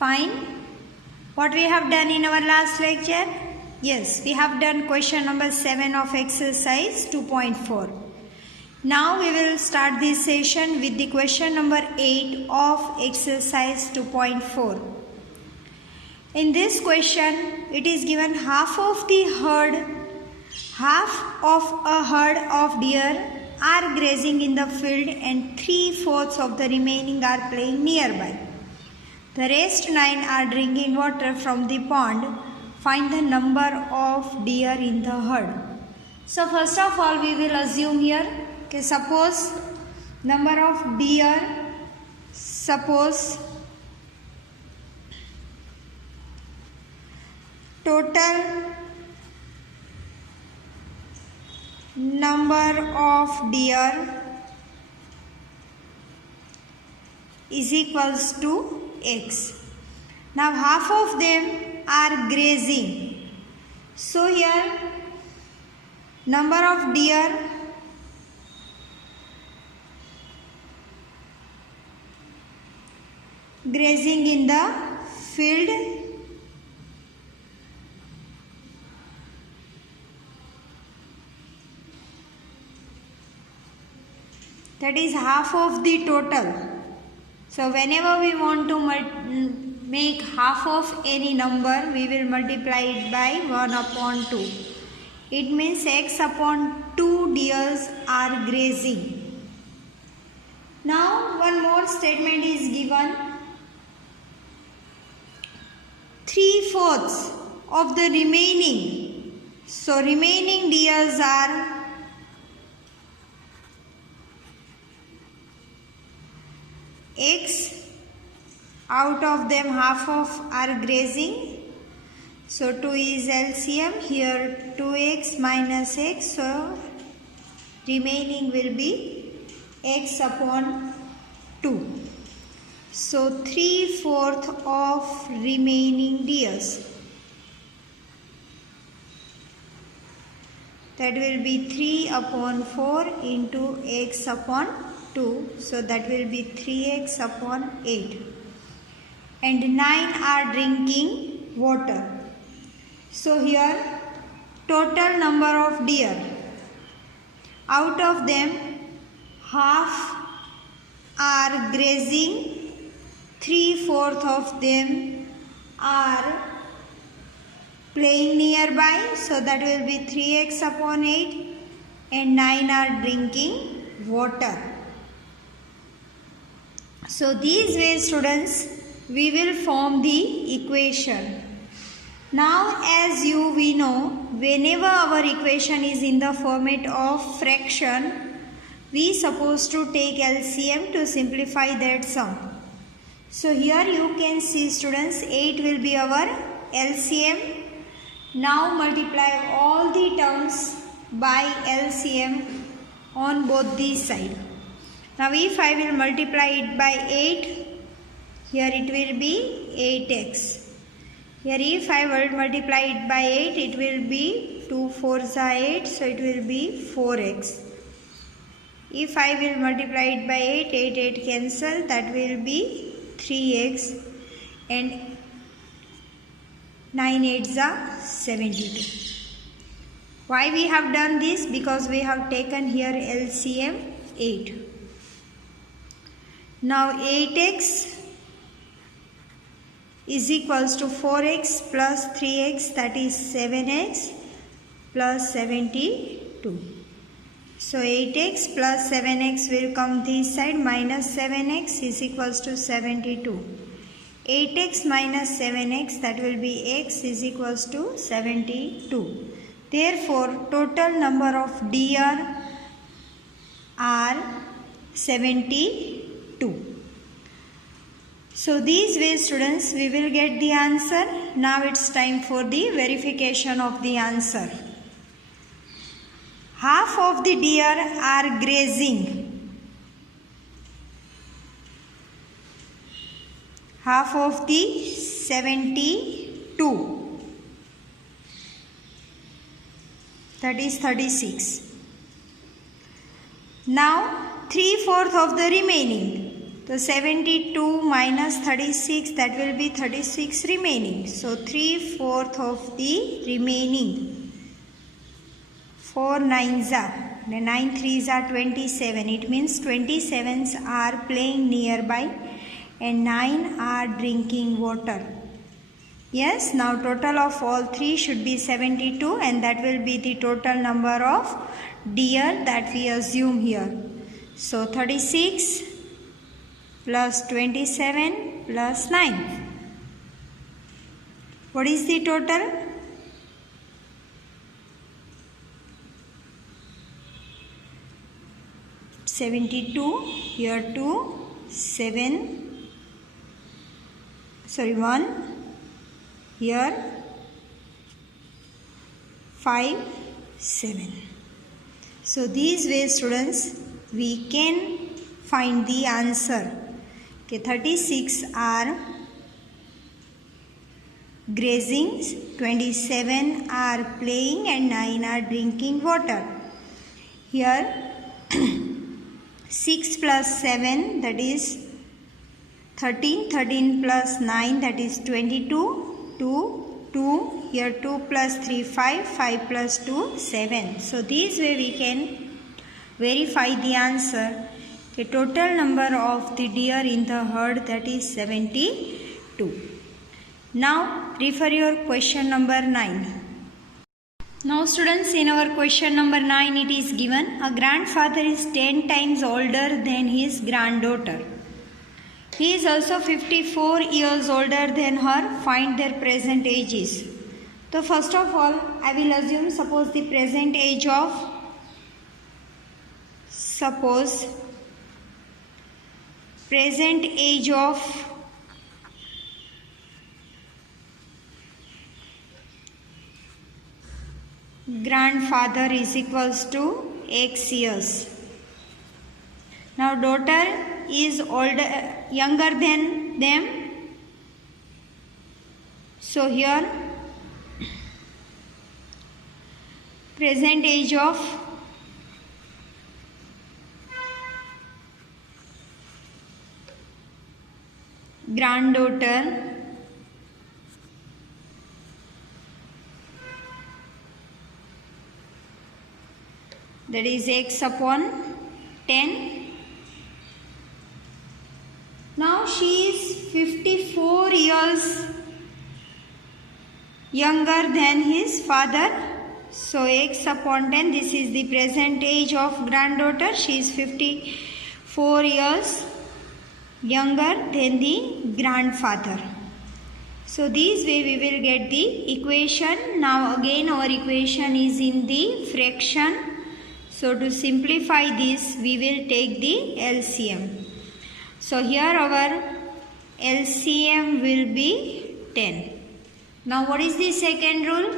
Fine. What we have done in our last lecture? Yes, we have done question number 7 of exercise 2.4. Now we will start this session with the question number 8 of exercise 2.4. In this question, it is given half of a herd of deer are grazing in the field and 3/4 of the remaining are playing nearby. The rest 9 are drinking water from the pond. Find the number of deer in the herd. So first of all, we will assume here, okay, suppose number of deer, suppose total number of deer is equals to X. Now half of them are grazing. So here number of deer grazing in the field that is half of the total. So whenever we want to make half of any number, we will multiply it by 1/2. It means X upon 2 deers are grazing. Now one more statement is given. 3/4 of the remaining. So remaining deers are X, out of them half of are grazing. So 2 is LCM, here 2x minus x, so remaining will be x upon 2. So 3/4 of remaining deers, that will be 3/4 into x upon 2, so that will be 3x upon 8, and 9 are drinking water. So here total number of deer, out of them half are grazing, 3/4 of them are playing nearby, so that will be 3x upon 8, and 9 are drinking water. So these ways, students, we will form the equation. Now as we know, whenever our equation is in the format of fraction, we supposed to take LCM to simplify that sum. So here you can see, students, 8 will be our LCM. Now multiply all the terms by LCM on both these sides. Now if I will multiply it by 8, here it will be 8x. Here if I will multiply it by 8, it will be 2 4s are 8, so it will be 4x. If I will multiply it by 8, 8 cancel, that will be 3x, and 9 8s are 72. Why we have done this? Because we have taken here LCM 8. Now 8x is equals to 4x plus 3x, that is 7x plus 72. So 8x plus 7x will come this side, minus 7x is equals to 72. 8x minus 7x, that will be x is equals to 72. Therefore total number of deer are 72. So these ways, students, we will get the answer. Now it's time for the verification of the answer. Half of the deer are grazing. Half of the 72, that is 36. Now 3/4 of the remaining. So 72 minus 36, that will be 36 remaining. So 3/4 of the remaining. 4 9s are, 9 3s are 27. It means 27s are playing nearby and 9 are drinking water. Yes, now total of all 3 should be 72, and that will be the total number of deer that we assume here. So 36 plus 27 plus 9. What is the total? (72) here 2, 7, sorry 1, here 5, 7. So these way, students, we can find the answer. Okay, 36 are grazing, 27 are playing and 9 are drinking water. Here 6 plus 7, that is 13, 13 plus 9, that is 22, 2, here 2 plus 3, 5, 5 plus 2, 7. So this way we can verify the answer. The total number of the deer in the herd, that is 72. Now refer your question number 9. Now students, in our question number 9 it is given, a grandfather is 10 times older than his granddaughter. He is also 54 years older than her. Find their present ages. So first of all, I will assume, suppose the present age of, grandfather is equals to X years. Now daughter is younger than them. So here present age of granddaughter that is x upon 10. Now she is 54 years younger than his father. So x upon 10, this is the present age of granddaughter. She is 54 years younger than the grandfather. So this way we will get the equation. Now again our equation is in the fraction. So to simplify this, we will take the LCM. So here our LCM will be 10. Now what is the second rule?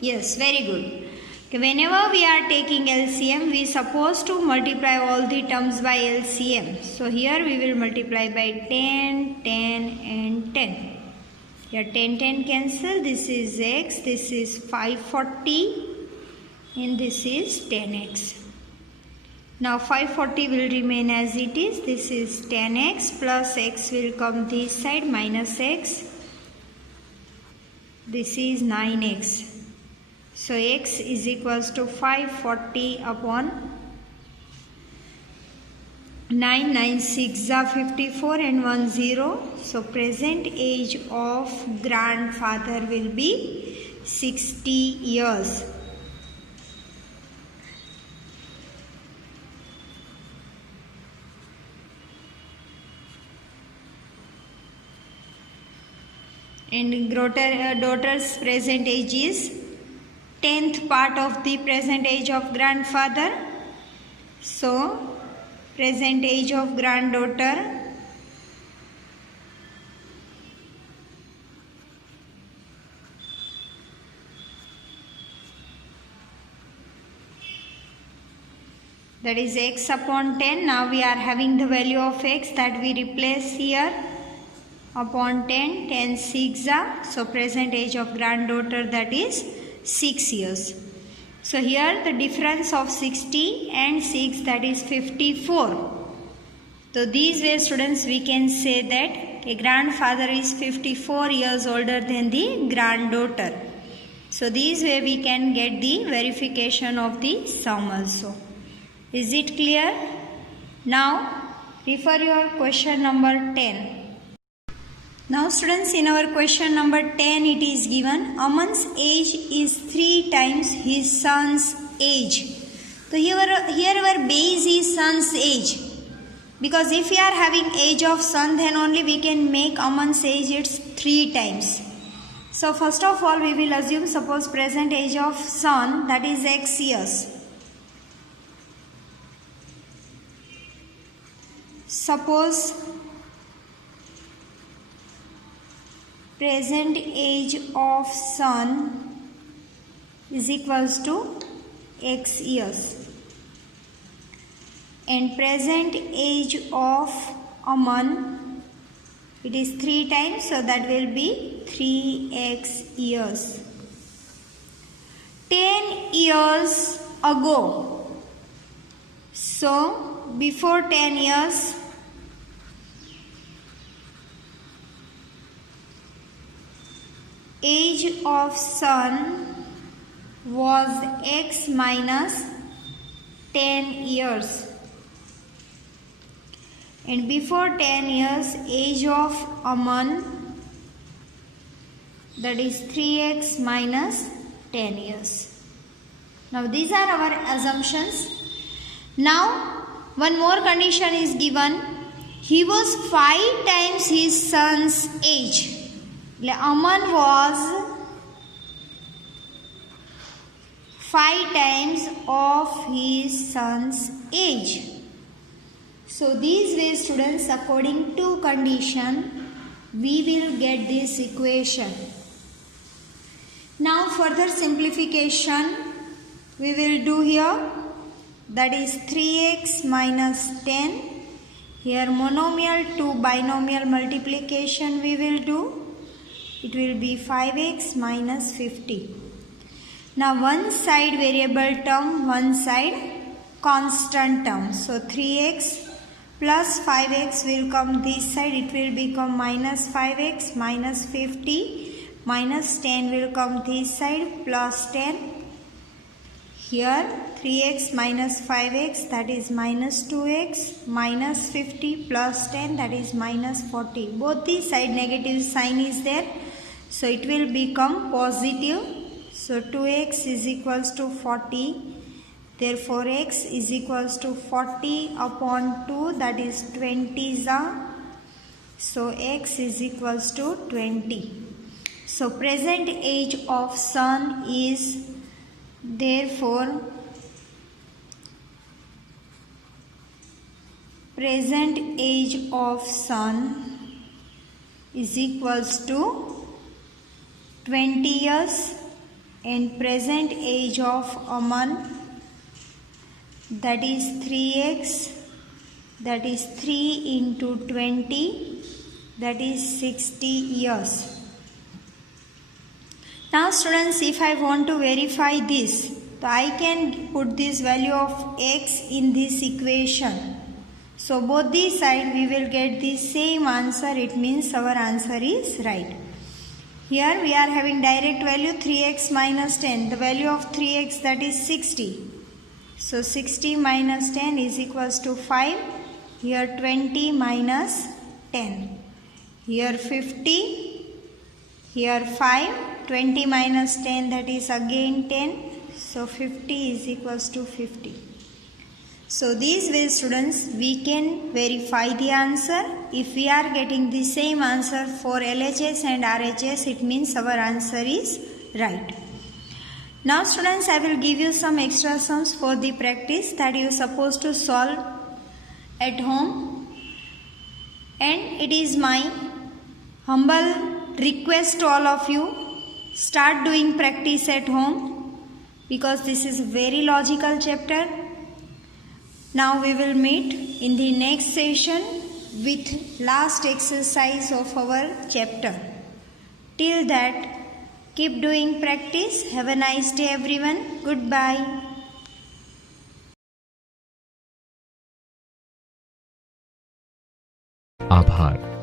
Yes, very good. Okay, whenever we are taking LCM, we are supposed to multiply all the terms by LCM. So here we will multiply by 10, 10 and 10. Here 10, 10 cancel. This is x, this is 540 and this is 10x. Now 540 will remain as it is. This is 10x plus x will come this side minus x. This is 9x. So x is equals to 540 upon 9, 9 6 are 54 and 1 0. So present age of grandfather will be 60 years. And daughter's present age is 10th part of the present age of grandfather. So present age of granddaughter that is x upon 10. Now we are having the value of x that we replace here upon 10, 10 6 are. So present age of granddaughter, that is 6 years. So here the difference of 60 and 6, that is 54. So these way students we can say that a grandfather is 54 years older than the granddaughter. So these way we can get the verification of the sum also. Is it clear? Now refer your question number 10. Now students, in our question number 10 it is given Aman's age is 3 times his son's age. So here our base is son's age. Because if we are having age of son, then only we can make Aman's age it's 3 times. So first of all we will assume, suppose present age of son, that is x years. Suppose present age of son is equals to x years. And present age of Aman, it is 3 times, so that will be 3x years. 10 years ago. So before 10 years, age of son was x minus 10 years. And before 10 years, age of Aman, that is 3x minus 10 years. Now these are our assumptions. Now one more condition is given. He was 5 times his son's age. Aman was 5 times of his son's age. So these way students, according to condition, we will get this equation. Now further simplification we will do here, that is 3x minus 10. Here monomial to binomial multiplication we will do. It will be 5x minus 50. Now one side variable term, one side constant term. So 3x plus 5x will come this side, it will become minus 5x minus 50, minus 10 will come this side, plus 10. Here 3x minus 5x, that is minus 2x, minus 50 plus 10, that is minus 40. Both the side negative sign is there, so it will become positive. So 2x is equals to 40. Therefore x is equals to 40 upon 2, that is 20. So x is equals to 20. So present age of son is, therefore present age of son is equals to 20 years, and present age of Aman, that is 3x, that is 3 into 20, that is 60 years. Now students, if I want to verify this, so I can put this value of x in this equation. So both these sides we will get the same answer, it means our answer is right. Here we are having direct value 3x minus 10, the value of 3x, that is 60. So 60 minus 10 is equals to 5. Here 20 minus 10. Here 50. Here 5. 20 minus 10, that is again 10. So 50 is equals to 50. So these ways students, we can verify the answer. If we are getting the same answer for LHS and RHS, it means our answer is right. Now students, I will give you some extra sums for the practice that you are supposed to solve at home. And it is my humble request to all of you, start doing practice at home, because this is a very logical chapter. Now we will meet in the next session with last exercise of our chapter. Till that, keep doing practice. Have a nice day everyone. Goodbye. आभार।